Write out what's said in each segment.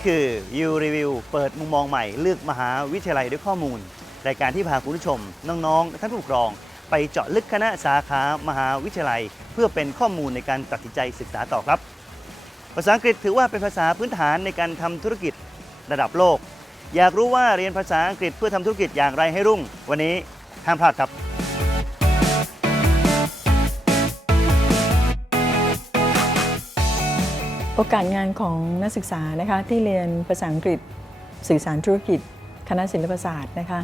่คือ You Review เปิดมุมมองใหม่เลือกมหาวิทยาลัยด้วยข้อมูล รายการที่พาคุณผู้ชม น้องๆและท่านผู้ปกครอง ไปเจาะลึกคณะสาขามหาวิทยาลัย เพื่อเป็นข้อมูลในการตัดสินใจศึกษาต่อครับ ภาษาอังกฤษถือว่าเป็นภาษาพื้นฐานในการทำธุรกิจระดับโลก อยากรู้ว่าเรียนภาษาอังกฤษเพื่อทำธุรกิจอย่างไรให้รุ่ง วันนี้ห้ามพลาดครับ โอกาสงานของนักศึกษานะคะที่เรียนภาษาอังกฤษสื่อสารธุรกิจ คณะศิลปศาสตร์นะคะ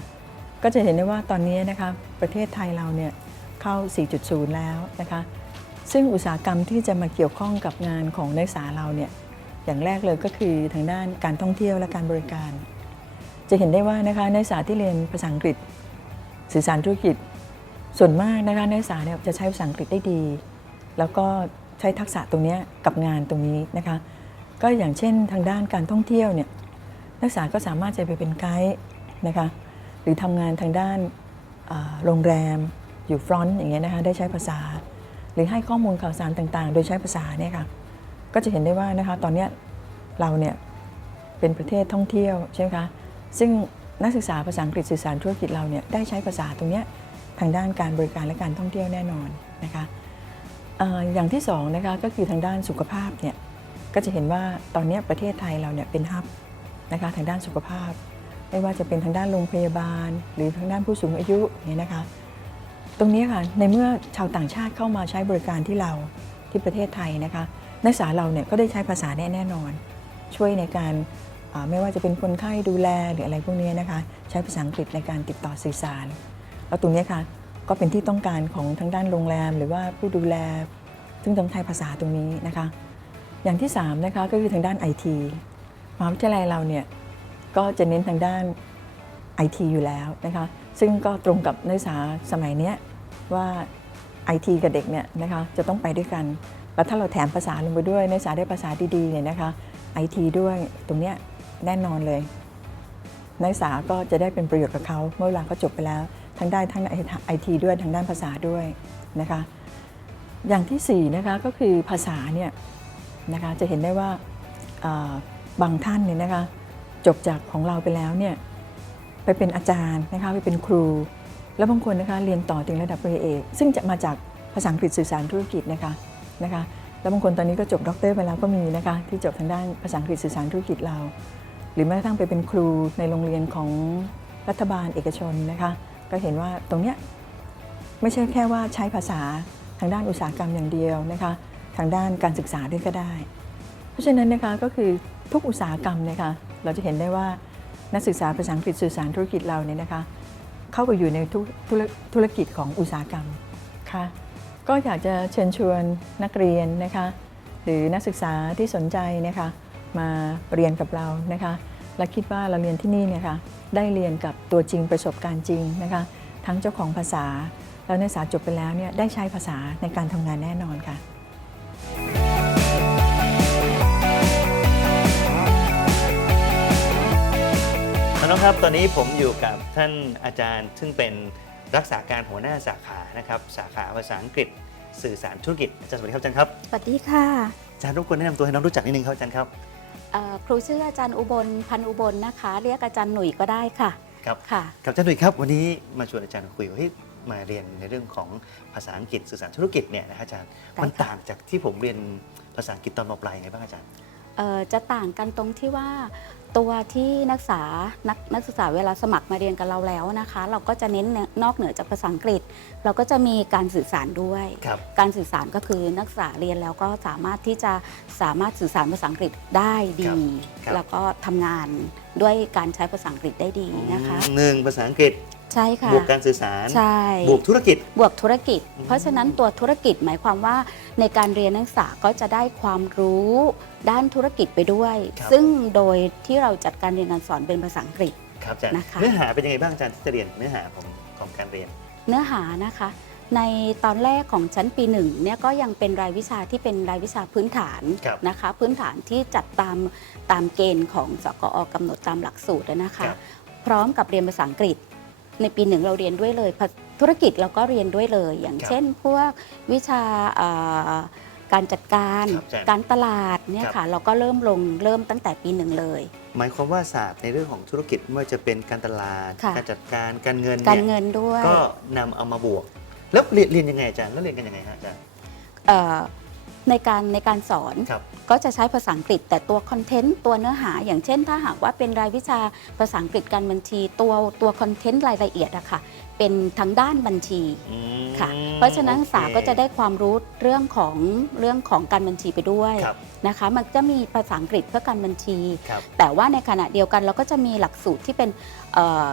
ก็จะเห็นได้ว่าตอนนี้นะคะประเทศไทยเราเนี่ยเข้า 4.0 แล้วนะคะซึ่งอุตสาหกรรมที่จะมาเกี่ยวข้องกับงานของนักศึกษาเราเนี่ยอย่างแรกเลยก็คือทางด้านการท่องเที่ยวและการบริการ จะเห็นได้ว่านะคะนักศึกษาที่เรียนภาษาอังกฤษ สื่อสารธุรกิจ ส่วนมากนะคะนักศึกษาเนี่ยจะใช้ภาษาอังกฤษได้ดี แล้วก็ ใช้ทักษะตรงนี้กับงานตรงนี้นะคะ ก็อย่างเช่นทางด้านการท่องเที่ยวเนี่ยนักศึกษาก็สามารถจะไปเป็นไกด์นะคะหรือทำงานทางด้านโรงแรมอยู่ฟรอนต์อย่างเงี้ยนะคะได้ใช้ภาษา หรือให้ข้อมูลข่าวสารต่างๆ โดยใช้ภาษาเนี่ยค่ะก็จะเห็นได้ว่านะคะตอนนี้เราเนี่ยเป็นประเทศท่องเที่ยวใช่ไหมคะซึ่งนักศึกษาภาษาอังกฤษสื่อสารธุรกิจเราเนี่ยได้ใช้ภาษาตรงเนี้ยทางด้านการบริการและการท่องเที่ยวแน่นอนนะคะ อย่างที่สองนะคะก็คือทางด้านสุขภาพเนี่ยก็จะเห็นว่าตอนนี้ประเทศไทยเราเนี่ยเป็นฮับนะคะทางด้านสุขภาพ ไม่ว่าจะเป็นทางด้านโรงพยาบาล หรือทางด้านผู้สูงอายุเนี่ยนะคะ ตรงนี้ค่ะในเมื่อชาวต่างชาติเข้ามาใช้บริการที่เราที่ประเทศไทยนะคะนักศึกษาเราเนี่ยก็ได้ใช้ภาษาแน่แน่นอน ช่วยในการไม่ว่าจะเป็นคนไข้ดูแลหรืออะไรพวกนี้นะคะ ใช้ภาษาอังกฤษในการติดต่อสื่อสารแล้วตรงนี้ค่ะ ก็เป็นที่ต้องการของทางด้านโรงแรม หรือว่าผู้ดูแล ซึ่งต้องใช้ภาษาตรงนี้นะคะ อย่างที่3นะคะก็คือทางด้านไอทีมหาวิทยาลัยเราเนี่ยก็จะเน้นทางด้านไอทีอยู่แล้วนะคะ ซึ่งก็ตรงกับนักศึกษาสมัยเนี้ยว่าไอทีกับเด็กเนี่ยนะคะจะต้องไปด้วยกัน แล้วถ้าเราแถมภาษาลงไปด้วยนักศึกษาได้ภาษาดีๆเนี่ยนะคะไอทีด้วยตรงเนี้ยแน่นอนเลย นักศึกษาก็จะได้เป็นประโยชน์กับเขาเมื่อเวลาเขาจบไปแล้ว ทั้งได้ทั้งไอทีด้วยทางด้านภาษาด้วยนะคะอย่างที่สี่นะคะก็คือภาษาเนี่ยนะคะจะเห็นได้ว่าอ่าบางท่านเนี่ยนะคะจบจากของเราไปแล้วเนี่ยไปเป็นอาจารย์นะคะไปเป็นครู แล้วบางคนนะคะเรียนต่อถึงระดับปริญญาเอก ซึ่งจะมาจากภาษาอังกฤษสื่อสารธุรกิจนะคะนะคะแล้วบางคนตอนนี้ก็จบด็อกเตอร์ไปแล้วก็มีนะคะที่จบทางด้านภาษาอังกฤษสื่อสารธุรกิจเรา หรือแม้กระทั่งไปเป็นครูในโรงเรียนของรัฐบาลเอกชนนะคะ ก็เห็นว่าตรงเนี้ยไม่ใช่แค่ว่าใช้ภาษาทางด้านอุตสาหกรรมอย่างเดียวนะคะทางด้านการศึกษาด้วยก็ได้ เพราะฉะนั้นนะคะก็คือทุกอุตสาหกรรมนะคะเราจะเห็นได้ว่านักศึกษาภาษาอังกฤษสื่อสารธุรกิจเราเนี่ยนะคะเข้าไปอยู่ในทุกธุรธุรกิจของอุตสาหกรรมค่ะก็อยากจะเชิญชวนนักเรียนนะคะหรือนักศึกษาที่สนใจนะคะมาเรียนกับเรานะคะและคิดว่าเราเรียนที่นี่เนี่ยค่ะ ได้เรียนกับตัวจริงประสบการณ์จริงนะคะทั้งเจ้าของภาษา แล้วนักศึกษาจบไปแล้วเนี่ยได้ใช้ภาษาในการทำงานแน่นอนค่ะน้องๆครับตอนนี้ผมอยู่กับท่านอาจารย์ ซึ่งเป็นรักษาการหัวหน้าสาขานะครับสาขาภาษาอังกฤษ สื่อสารธุรกิจอาจารย์สวัสดีครับอาจารย์ครับสวัสดีค่ะอาจารย์รบกวนแนะนำตัวให้น้องรู้จักนิดนึงครับอาจารย์ครับเอ่อ ครูชื่ออาจารย์อุบลพันอุบลนะคะ เรียกอาจารย์หนุ่ยก็ได้ค่ะครับค่ะครับอาจารย์หนุ่ยครับวันนี้มาชวนอาจารย์คุยว่าเฮ้ยมาเรียนในเรื่องของภาษาอังกฤษสื่อสารธุรกิจเนี่ยนะฮะอาจารย์ได้มันค่ะต่างจากที่ผมเรียนภาษาอังกฤษตอนมปลายยังไงบ้างอาจารย์เอ่อ จะต่างกันตรงที่ว่าตัวที่นักศึกษานักนักศึกษาเวลาสมัครมาเรียนกับเราแล้วนะคะ เราก็จะเน้นนอกเหนือจากภาษาอังกฤษ เราก็จะมีการสื่อสารด้วย ครับ การสื่อสารก็คือนักศึกษาเรียนแล้วก็สามารถที่จะสามารถสื่อสารภาษาอังกฤษได้ดี ครับ แล้วก็ทำงานด้วยการใช้ภาษาอังกฤษได้ดีนะคะ หนึ่งภาษาอังกฤษ ใช่ค่ะบวกการสื่อสาร ใช่ บวกธุรกิจ บวกธุรกิจอืมเพราะฉะนั้นตัวธุรกิจหมายความว่าในการเรียนนักศึกษาก็จะได้ความรู้ ด้านธุรกิจไปด้วยซึ่งโดยที่เราจัดการเรียนการสอนเป็นภาษาอังกฤษ ครับอาจารย์นะคะ เนื้อหาเป็นยังไงบ้างอาจารย์ที่จะเรียนเนื้อหาของของการเรียน เนื้อหานะคะ ในตอนแรกของชั้นปีหนึ่งเนี่ยก็ยังเป็นรายวิชาที่เป็นรายวิชาพื้นฐานครับนะคะ พื้นฐานที่จัดตามตามเกณฑ์ของสกอกำหนดตามหลักสูตรนะคะ ครับ พร้อมกับเรียนภาษาอังกฤษ ในปีหนึ่งเราเรียนด้วยเลยภาธุรกิจเราก็เรียนด้วยเลย อย่างครับเช่น พวกวิชาเอ่อ การจัดการครับอาจารย์การตลาดเนี่ยครับ ค่ะ เราก็เริ่มลงเริ่มตั้งแต่ปีหนึ่งเลย หมายความว่าศาสตร์ในเรื่องของธุรกิจไม่ว่าจะเป็นการตลาด ค่ะ การจัดการการเงินการเนี่ยเงินด้วยก็นำเอามาบวก แล้วเรียนเรียนยังไงอาจารย์แล้วเรียนกันยังไงฮะอาจารย์เอ่อในการในการสอนครับ ก็จะใช้ภาษาอังกฤษ แต่ตัวคอนเทนต์ตัวเนื้อหา อย่างเช่น ถ้าหากว่าเป็นรายวิชาภาษาอังกฤษการบัญชีตัวตัวคอนเทนต์รายละเอียดอะค่ะ เป็นทางด้านบัญชีอืมค่ะ เพราะฉะนั้นโอเคสาก็จะได้ความรู้เรื่องของเรื่องของการบัญชีไปด้วยครับ นะคะ มันจะมีภาษาอังกฤษเพื่อการบัญชี ครับ แต่ว่าในขณะเดียวกันเราก็จะมีหลักสูตรที่เป็นเอ่อ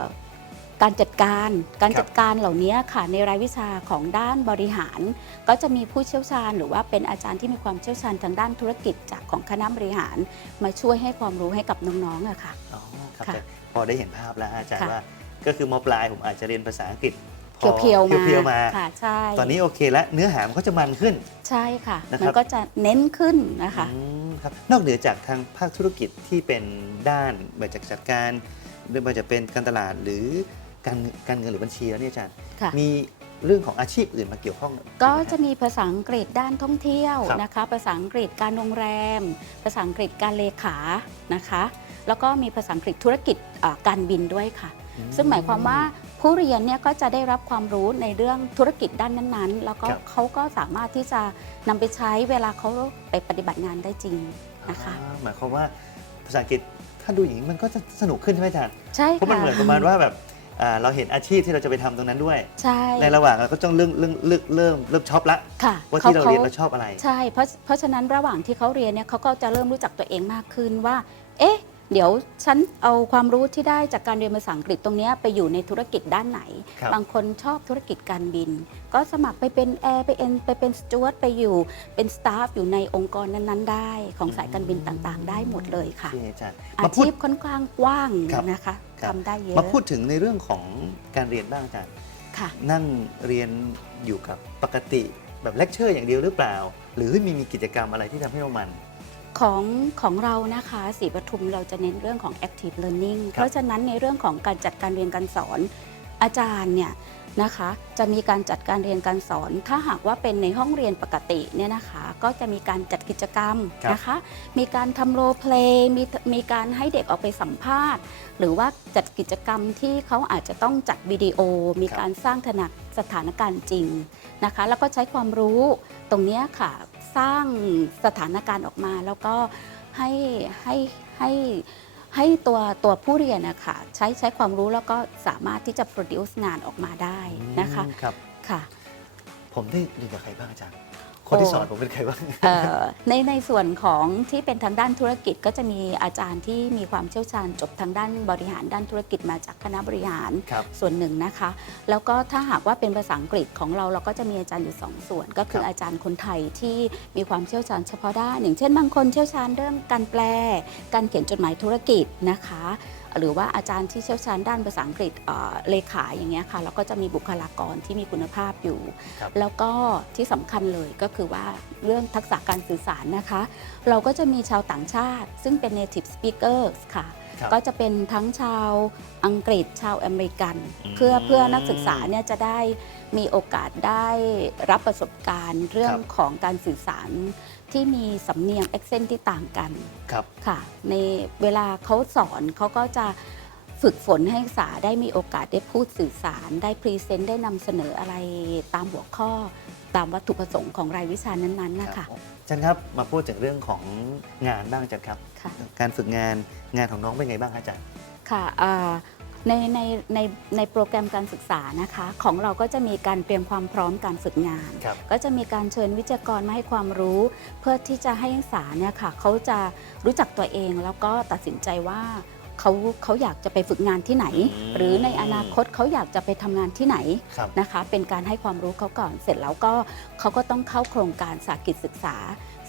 การจัดการการครับ จัดการเหล่านี้ค่ะ ในรายวิชาของด้านบริหาร ก็จะมีผู้เชี่ยวชาญ หรือว่าเป็นอาจารย์ที่มีความเชี่ยวชาญทางด้านธุรกิจจากของคณะบริหาร มาช่วยให้ความรู้ให้กับน้องๆอะค่ะ อ๋อครับค่ะอาจารย์พอได้เห็นภาพแล้วอาจารย์ค่ะว่า ก็คือมปลายผมอาจจะเรียนภาษาอังกฤษพอเพียวๆมาเพียวๆมา ค่ะใช่ตอนนี้โอเคแล้วเนื้อหามันก็จะมันขึ้น ใช่ค่ะ นะครับ มันก็จะเน้นขึ้นนะคะ อืมครับนอกเหนือจากทางภาคธุรกิจที่เป็นด้านมาจากจัดการไม่ว่าจะเป็นการตลาดหรือการการเงินหรือบัญชีแล้วเนี่ยอาจารย์ค่ะ มีเรื่องของอาชีพอื่นมาเกี่ยวข้องก็ไหมฮจะมีภาษาอังกฤษด้านท่องเที่ยวครับนะคะ ภาษาอังกฤษการโรงแรม ภาษาอังกฤษการเลขานะคะ แล้วก็มีภาษาอังกฤษธุรกิจอ่าการบินด้วยค่ะ ซึ่งหมายความว่าผู้เรียนเนี่ยก็จะได้รับความรู้ในเรื่องธุรกิจด้านนั้นๆ แล้วก็ครับ เขาก็สามารถที่จะนำไปใช้เวลาเขาไปปฏิบัติงานได้จริงนะคะ อ่าหมายความว่าภาษาอังกฤษถ้าดูอย่างนี้มันก็จะสนุกขึ้นใช่ไหมอาจารย์ใช่เพราะมันค่ะเหมือนประมาณว่าแบบอ่าเราเห็นอาชีพที่เราจะไปทำตรงนั้นด้วย ใช่ในระหว่างเราก็ต้องเริ่มเริ่มเริ่มเริ่มเริ่มชอบละค่ะว่าที่เราขเรียนเราชอบอะไร ใช่เพราะเพราะฉะนั้นระหว่างที่เขาเรียนเนี่ยเขาก็จะเริ่มรู้จักตัวเองมากขึ้นว่า เอ๊ะ เดี๋ยวฉันเอาความรู้ที่ได้จากการเรียนภาษาอังกฤษตรงเนี้ยไปอยู่ในธุรกิจด้านไหนครับ บางคนชอบธุรกิจการบิน ก็สมัครไปเป็นแอร์ไปเป็นไปเป็นสจวตไปอยู่ เป็นสตาฟอยู่ในองค์กรนั้นๆ ได้ ของสายการบินต่างๆ ได้หมดเลยค่ะ ที่อาจารย์อามาพูด ชีพค่อนข้างกว้างครับ นะคะครับทำได้เยอะมาพูดถึงในเรื่องของการเรียนบ้างอาจารย์ ค่ะ นั่งเรียนอยู่กับปกติแบบเลคเชอร์อย่างเดียวหรือเปล่า หรือมีมีกิจกรรมอะไรที่ทำให้เรามัน ของของเรานะคะศรีปทุมเราจะเน้นเรื่องของ active learning ครับเพราะฉะนั้นในเรื่องของการจัดการเรียนการสอน อาจารย์เนี่ยนะคะจะมีการจัดการเรียนการสอน ถ้าหากว่าเป็นในห้องเรียนปกติเนี่ยนะคะก็จะมีการจัดกิจกรรมครับนะคะ มีการทำโรเพลย์มีมีการให้เด็กออกไปสัมภาษณ์ หรือว่าจัดกิจกรรมที่เขาอาจจะต้องจัดวิดีโอ มีการสร้างถนักสถานการณ์จริงนะคะ แล้วก็ใช้ความรู้ตรงเนี้ยค่ะ สร้างสถานการณ์ออกมา แล้วก็ให้ให้ให้ให้ตัวตัวผู้เรียนนะคะใช้ใช้ความรู้แล้วก็สามารถที่จะ produce งานออกมาได้นะคะอืมครับ ค่ะ ผมได้เรียนกับใครบ้างอาจารย์ คนที่โอ้สอนผมเป็นใครบ้าง เอ่อในในส่วนของที่เป็นทางด้านธุรกิจก็จะมีอาจารย์ที่มีความเชี่ยวชาญจบทางด้านบริหารด้านธุรกิจมาจากคณะบริหารครับ ส่วนหนึ่งนะคะ แล้วก็ถ้าหากว่าเป็นภาษาอังกฤษของเราเราก็จะมีอาจารย์อยู่สองส่วน ก็คือครับอาจารย์คนไทยที่มีความเชี่ยวชาญเฉพาะด้าน อย่างเช่นบางคนเชี่ยวชาญเรื่องการแปล การเขียนจดหมายธุรกิจนะคะ หรือว่าอาจารย์ที่เชี่ยวชาญด้านภาษาอังกฤษเอ่อเลขาอย่างเงี้ยค่ะเราก็จะมีบุคลากรที่มีคุณภาพอยู่ครับแล้วก็ที่สำคัญเลยก็คือว่าเรื่องทักษะการสื่อสารนะคะ เราก็จะมีชาวต่างชาติ ซึ่งเป็น native speakers ค่ะครับก็จะเป็นทั้งชาวอังกฤษชาวอเมริกันอืมเพื่อเพื่อนักศึกษาเนี่ยจะได้มีโอกาสได้รับประสบการณ์เรื่องของการสื่อสาร ที่มีสำเนียง accent ที่ต่างกันครับ ค่ะ ในเวลาเขาสอนเขาก็จะฝึกฝนให้นักศึกษาได้มีโอกาสได้พูดสื่อสาร ได้พรีเซนต์ได้นำเสนออะไรตามหัวข้อ ตามวัตถุประสงค์ของรายวิชานั้นๆนะคะอาจารย์ครับมาพูดถึงเรื่องของงานบ้างอาจารย์ครับ ค่ะ การฝึกงานงานของน้องเป็นไงบ้างครับอาจารย์ ค่ะอ่า ในในในในโปรแกรมการศึกษานะคะ ของเราก็จะมีการเตรียมความพร้อมการฝึกงาน ครับ ก็จะมีการเชิญวิทยากรมาให้ความรู้ เพื่อที่จะให้นักศึกษาเนี่ยค่ะเขาจะรู้จักตัวเองแล้วก็ตัดสินใจว่าเขาเขาอยากจะไปฝึกงานที่ไหน อืม หรือในอนาคตเขาอยากจะไปทำงานที่ไหนครับ นะคะ เป็นการให้ความรู้เขาก่อนเสร็จแล้วก็เขาก็ต้องเข้าโครงการสากิจศึกษา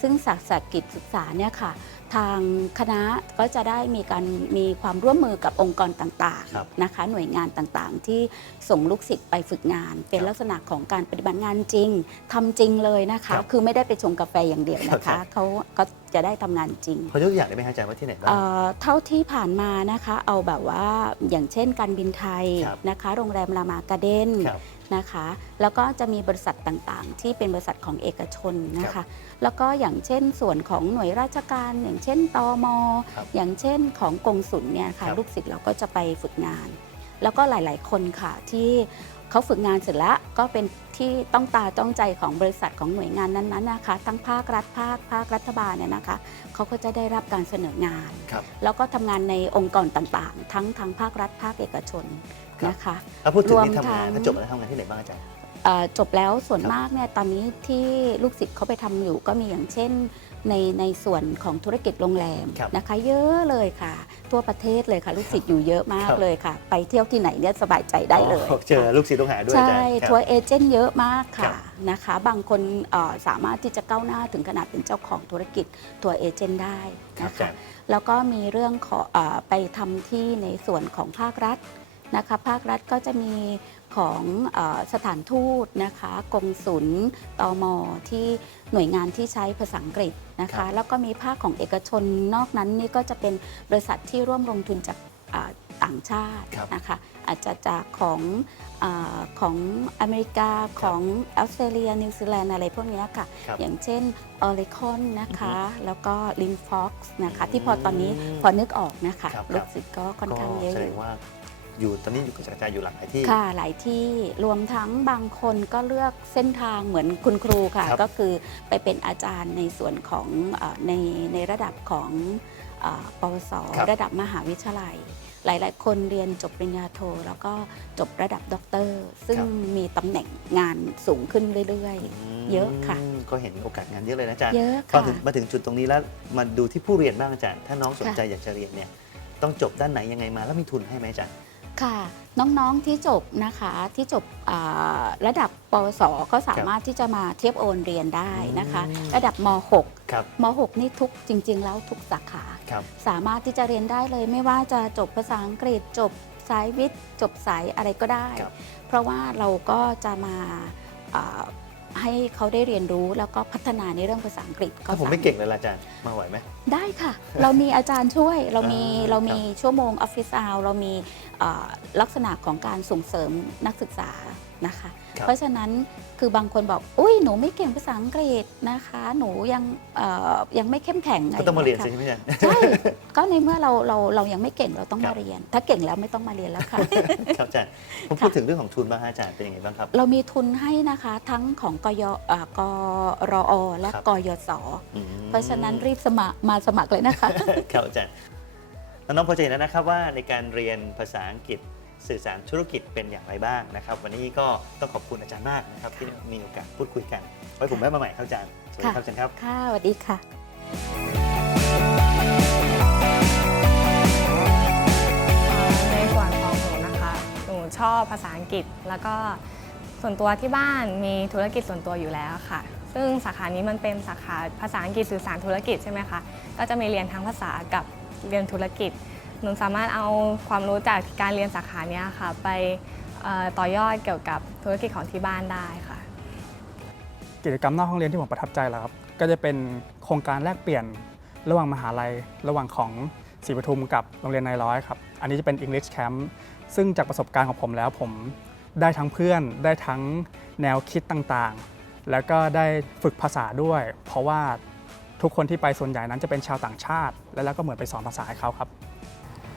ซึ่งสาสากิจศึกษาเนี่ยค่ะทางคณะก็จะได้มีการมีความร่วมมือกับองค์กรต่างครับๆนะคะ หน่วยงานต่างๆ ที่ส่งลูกศิษย์ไปฝึกงาน เป็นครับลักษณะของการปฏิบัติงานจริงทำจริงเลยนะครัคะบคือไม่ได้ไปชงกาแฟอย่างเดียวนะครัคะบ เขาก็จะได้ทำงานจริง พอยกตัวอย่างได้ไหมครับอาจารย์ว่าที่ไหนบ้าง เอ่อเท่าที่ผ่านมานะคะ เอาแบบว่าอย่างเช่นการบินไทยครับนะคะ โรงแรมรามาการ์เดนครับ นะคะ แล้วก็จะมีบริษัทต่างๆ ที่เป็นบริษัทของเอกชนนะคะ แล้วก็อย่างเช่นส่วนของหน่วยราชการ อย่างเช่นตอมครับอย่างเช่นของกงสุลเนี่ยครัค่ะบลูกศิษย์เราก็จะไปฝึกงาน แล้วก็หลายๆ คนค่ะที่เขาฝึกงานเสร็จแล้วก็เป็นที่ต้องตาต้องใจของบริษัทของหน่วยงานนั้นๆนะคะ ทั้งภาครัฐภาคภาครัฐบาลเนี่ยนะคะเขาก็จะได้รับการเสนองานครับแล้วก็ทำงานในองค์กรต่างๆ ทั้งทางภาครัฐภาคเอกชน ครับ นะคะถ้าพูดถึงรวมที่ทำงานทั้งถ้าจบแล้วทำงานที่ไหนบ้างอาจารย์ เอ่อจบแล้วส่วนครับมากเนี่ยตอนนี้ที่ลูกศิษย์เขาไปทำอยู่ก็มีอย่างเช่น ในในส่วนของธุรกิจโรงแรมครับนะคะ เยอะเลยค่ะ ทั่วประเทศเลยค่ะ ลูกศิษย์อยู่เยอะมากครับ เลยค่ะ ไปเที่ยวที่ไหนเนี่ยสบายใจได้เลยอ๋อเจอลูกศิษย์ลูกหาด้วยอาใช่จารย์ครับ ทัวร์เอเจนต์เยอะมากครัค่ะบ นะคะ บางคนเอ่อสามารถที่จะก้าวหน้าถึงขนาดเป็นเจ้าของธุรกิจทัวร์เอเจนต์ได้ครับนะอาคะ จารย์ แล้วก็มีเรื่องของเออไปทำที่ในส่วนของภาครัฐ นะคะภาครัฐก็จะมีของเออสถานทูตนะคะกงสุลตอมที่หน่วยงานที่ใช้ภาษาอังกฤษนะครัคะบแล้วก็มีภาคของเอกชนนอกนั้นนี่ก็จะเป็นบริษัทที่ร่วมลงทุนจากอ่าต่างชาติครับนะคะอาจจะจากของอาของอเมริกาของออสเตรเลีย นิวซีแลนด์อะไรพวกเนี้ยค่ะครับอย่างเช่นออริคอนนะคะ แล้วก็ลินฟ็อกซ์นะคะอืมที่พอตอนนี้พอนึกออกนะคะครับลูกศิษย์ก็ค่อนข้างเยอะแสอดงยู่ว่า อยู่ตอนนี้อยู่กับอาจารย์อยู่หลายที่ ค่ะหลายที่รวมทั้งบางคนก็เลือกเส้นทางเหมือนคุณครูค่ะ ครับ ก็คือไปเป็นอาจารย์ในส่วนของเออในในระดับของเออปวส ครับระดับมหาวิทยาลัย หลาย ๆ คนเรียนจบปริญญาโท แล้วก็จบระดับด็อกเตอร์ ซึ่งมีตำแหน่งงานสูงขึ้นเรื่อย มเยอะค่ะ ก็เห็นโอกาสงานเยอะเลยนะอาจารย์ ๆ เยอะพอค่ะ ถึงมาถึงจุดตรงนี้แล้วมาดูที่ผู้เรียนบ้างอาจารย์ ถ้าน้องสนค่ะใจอยากจะเรียนเนี่ยต้องจบด้านไหนยังไงมาแล้วมีทุนให้ไหมอาจารย์ ค่ะน้องๆที่จบนะคะที่จบอ่าระดับปวสก็สามารถที่จะมาเทียบโอนเรียนได้นะคะอืมระดับมครับ .6 ม .6 นี่ทุกจริง ๆ แล้วทุกสาขาครับสามารถที่จะเรียนได้เลย ไม่ว่าจะจบภาษาอังกฤษจบสายวิทย์ จบสายอะไรก็ได้ครับเพราะว่าเราก็จะมาอ่า ให้เขาได้เรียนรู้แล้วก็พัฒนาในเรื่องภาษาอังกฤษถ้าผมไม่สเก่งเลยล่ะอาจารย์มาไหวไหม ได้ค่ะ เรามีอาจารย์ช่วยเรามีอ่าเรามีชั่วโมงออฟฟิศอาวเรามีอ่าลักษณะของการส่งเสริมนักศึกษานะคะครับ เพราะฉะนั้นคือบางคนบอก อุ้ยหนูไม่เก่งภาษาอังกฤษนะคะ หนูยังเอ่อยังไม่เข้มแข็งะก็ต้องมาเรียนไสิใช่ไหมอาจารย์ใช่ก็ในเมื่อเราเราเรายังไม่เก่งเราต้องครัมาบเรียน ถ้าเก่งแล้วไม่ต้องมาเรียนแล้วค่ะครับอาจารย์ผมพูดถึงเรื่องของทุนบ้างฮะอาจารย์เป็นยังไงบ้างครับ เรามีทุนให้นะคะทั้งของกยอ่ากรอและครับกยศอืมเพราะฉะนั้นรีบสมัครมาสมัครเลยนะคะครับอาจารย์น้องๆพอจะเห็นแล้วนะครับว่าในการเรียนภาษาอังกฤษ สื่อสารธุรกิจเป็นอย่างไรบ้างนะครับ วันนี้ก็ต้องขอบคุณอาจารย์มากนะครับ ที่มีโอกาสพูดคุยกัน ไว้ผมแวะมาใหม่ครับอาจารย์สวัสดีครับอาจารย์ครับ ค่ะสวัสดีค่ะ ในส่วนของหนูนะคะ หนูชอบภาษาอังกฤษ แล้วก็ส่วนตัวที่บ้านมีธุรกิจส่วนตัวอยู่แล้วค่ะ ซึ่งสาขานี้มันเป็นสาขาภาษาอังกฤษสื่อสารธุรกิจใช่ไหมคะ ก็จะมีเรียนทั้งภาษากับเรียนธุรกิจ หนูสามารถเอาความรู้จากการเรียนสาขานี้ค่ะ ไปต่อยอดเกี่ยวกับธุรกิจของที่บ้านได้ค่ะ กิจกรรมนอกห้องเรียนที่ผมประทับใจแล้วครับก็จะเป็นโครงการแลกเปลี่ยนระหว่างมหาลัย ระหว่างของศรีปทุมกับโรงเรียนนายร้อยครับ อันนี้จะเป็น English Camp ซึ่งจากประสบการณ์ของผมแล้วผมได้ทั้งเพื่อนได้ทั้งแนวคิดต่างๆ แล้วก็ได้ฝึกภาษาด้วย เพราะว่าทุกคนที่ไปส่วนใหญ่นั้นจะเป็นชาวต่างชาติ และแล้วก็เหมือนไปสอนภาษาให้เขาครับ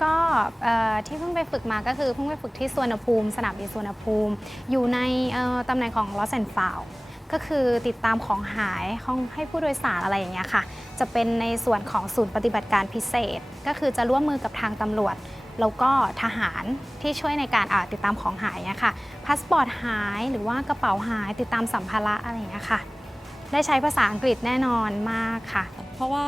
ก็เอ่อที่เพิ่งไปฝึกมาก็คือเพิ่งไปฝึกที่สวนภูมิ สนามบินสวนภูมิ อยู่ในเอ่อตำแหน่งของ lost and found ก็คือติดตามของหายของให้ผู้โดยสารอะไรอย่างเงี้ยค่ะ จะเป็นในส่วนของศูนย์ปฏิบัติการพิเศษ ก็คือจะร่วมมือกับทางตำรวจ แล้วก็ทหารที่ช่วยในการอ่าติดตามของหายเนี่ยค่ะพาสปอร์ตหายหรือว่ากระเป๋าหายติดตามสัมภาระอะไรอย่างเงี้ยค่ะ ได้ใช้ภาษาอังกฤษแน่นอนมากค่ะ เพราะว่า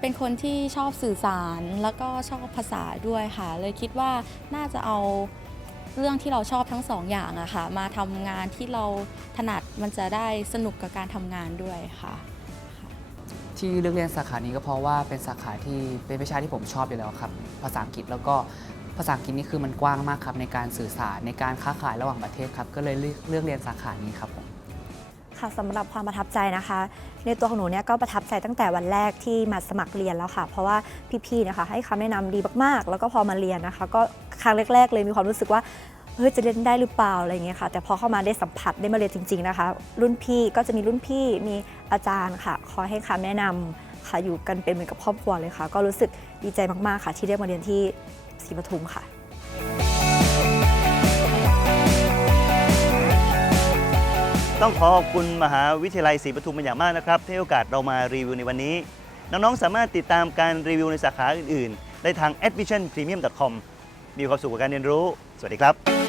เป็นคนที่ชอบสื่อสารแล้วก็ชอบภาษาด้วยค่ะ เลยคิดว่าน่าจะเอาเรื่องที่เราชอบทั้งสองอย่างอะค่ะ มาทำงานที่เราถนัดมันจะได้สนุกกับการทำงานด้วยค่ะ ที่เลือกเรียนสาขานี้ก็เพราะว่าเป็นสาขาที่เป็นวิชาที่ผมชอบอยู่แล้วครับ ภาษาอังกฤษแล้วก็ภาษาอังกฤษนี่คือมันกว้างมากครับในการสื่อสารในการค้าขายระหว่างประเทศครับ ก็เลยเลือกเลือกเรียนสาขานี้ครับผม ค่ะสำหรับความประทับใจนะคะ ในตัวของหนูเนี่ยก็ประทับใจตั้งแต่วันแรกที่มาสมัครเรียนแล้วค่ะ เพราะว่าพี่ๆนะคะให้คำแนะนำดีมากๆ แล้วก็พอมาเรียนนะคะ ก็ครั้งแรก ๆ เลยมีความรู้สึกว่าเฮ้ยจะเรียนได้หรือเปล่าอะไรอย่างเงี้ยค่ะแต่พอเข้ามาได้สัมผัสได้มาเรียนจริง ๆนะคะ รุ่นพี่ก็จะมีรุ่นพี่มีอาจารย์ค่ะ คอยให้คำแนะนำค่ะอยู่กันเป็นเหมือนกับครอบครัวเลยค่ะ ก็รู้สึกดีใจมากๆค่ะ ที่ได้มาเรียนที่ศรีปทุมค่ะ ต้องขอขอบคุณมหาวิทยาลัยศรีปทุมเป็นอย่างมากนะครับที่ให้โอกาสเรามารีวิวในวันนี้ น้องๆ สามารถติดตามการรีวิวในสาขาอื่นๆ ได้ทาง admissionpremium.com มีความสุขกับการเรียนรู้ สวัสดีครับ